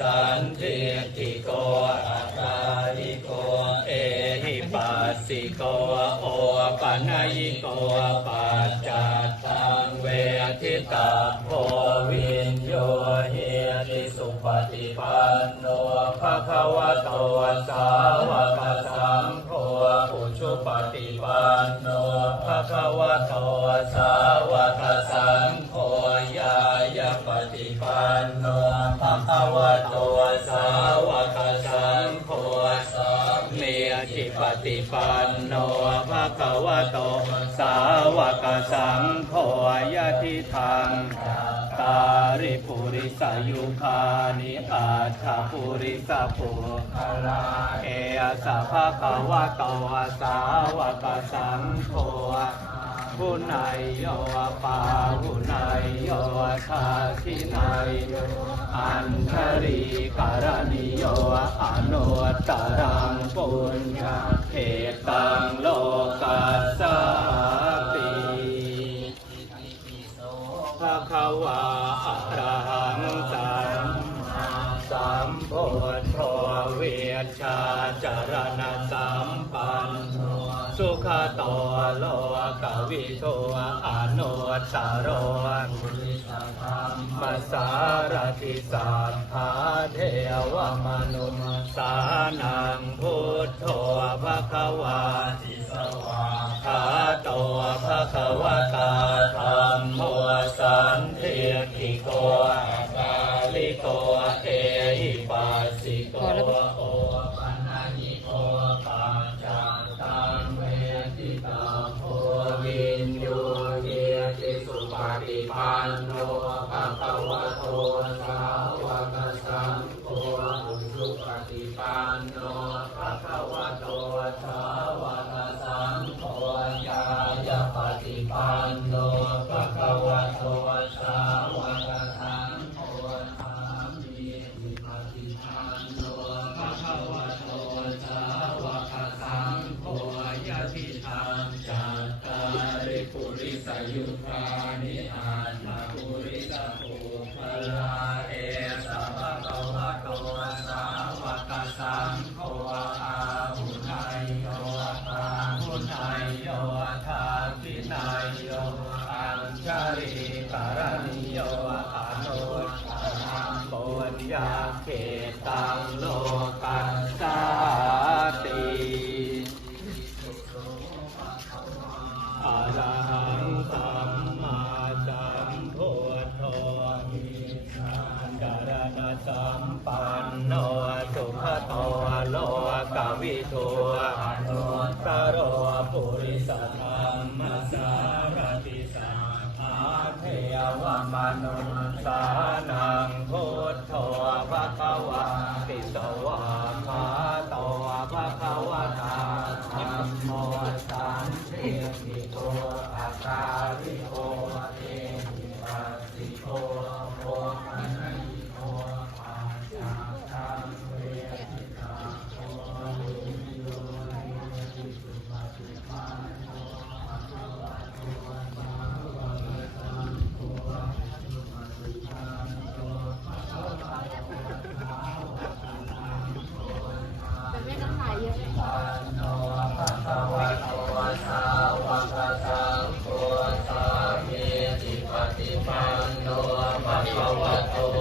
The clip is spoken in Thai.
สันทิติโกอัตตาลิโก เอหิปัสสิโกโอปัญญิโกปัจจัตตังเวทิตาโพวินโยเฮติสุปฏิปันโนภะคะวะโตสาวกสังโฆอุชุปฏิปันโนภะคะวะโตสาวกสังโฆยายา ปฏิปันโนภะคะวะโตสาวกสังโฆสามีจิปฏิปันโนภะคะวะโตสาวกสังโฆยะทิทัง ริปุริสายุคานิอาชาปุริสาปุคลาเอสัพพะวะโตสาวกสังโฆผู้นายโยปาผู้นายโยชาคินายโยอันทรีการณิโยอนุตตรังปุญญาเขตังโลก ภะคะวาอะระหังสัมมาสัมพุทโธเวชชาจารณะสัมปันโนสุขโตโลกวิโทอนุตตรโรมัสสารติสัพพาเทวมนุสานังพุทโธภะคะวาติสวาคาโตภะคะวะตา ติโกอาตาลิโกเอหิปัสสิโกโอปัญญิโกปัจจัตตังเวทิตาโพวินโยเยติสุปฏิปันโนภะคะวะโตสาวกสังโฆอุชุปฏิปันโนภะคะวะโตสาวกสังโฆญาญาปฏิปันโน ยุทธานิอาตาปุริสปุพลาเอสัพพะวะโตสาวกสังโฆอาหุนายโยอาหุนายโยทาคินายโยอัญชาริการณิโยอนุตตรังปุญญาเขตังโล สัมปันโนสุขโตโลกาวิทูอนุตโรปุริสธรรมสารติสาอาเทวมนุสานังพุทธภะคะวะติสวะภะตภะคะวะตาธรรมโมสันเทติโตอาการิโต But